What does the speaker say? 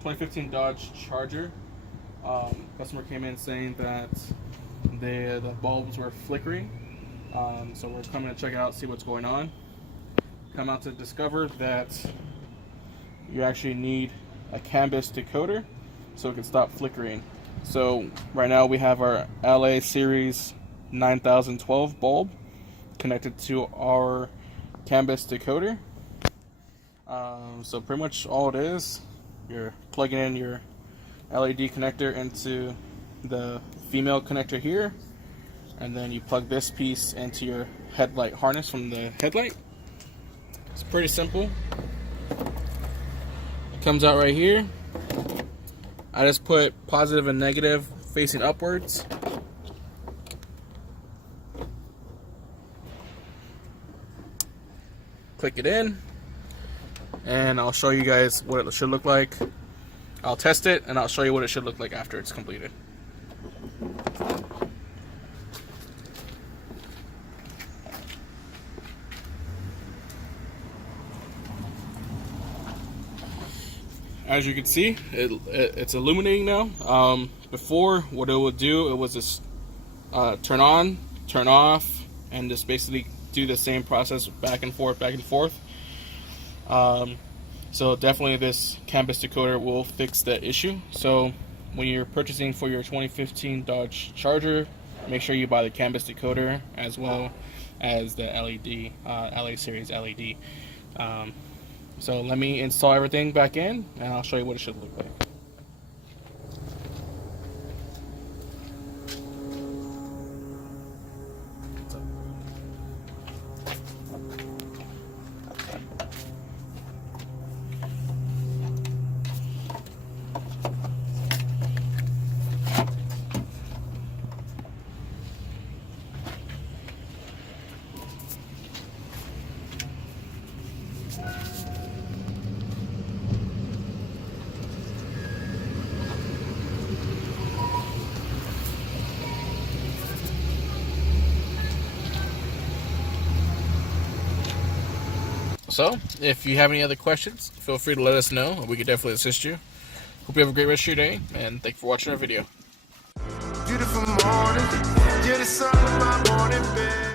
2015 Dodge Charger. Customer came in saying that the bulbs were flickering. So we're coming to check it out, see what's going on. Come out to discover that you actually need a canbus decoder so it can stop flickering. So right now we have our LA series 9012 bulb connected to our canbus decoder. So pretty much all it is, you're plugging in your LED connector into the female connector here, and then you plug this piece into your headlight harness from the headlight. It's pretty simple. It comes out right here. I just put positive and negative facing upwards. Click it in, and I'll show you guys what it should look like. I'll test it, and I'll show you what it should look like after it's completed. As you can see, it's illuminating now. Before, what it would do, it was just turn on, turn off, and just basically do the same process back and forth, back and forth. So definitely this canbus decoder will fix the issue. So when you're purchasing for your 2015 Dodge Charger, make sure you buy the canbus decoder as well as the LED, LA series LED. So let me install everything back in, and I'll show you what it should look like. So, if you have any other questions, feel free to let us know. We could definitely assist you. Hope you have a great rest of your day, and thank you for watching our video. Beautiful morning, you're the sun of my morning bed.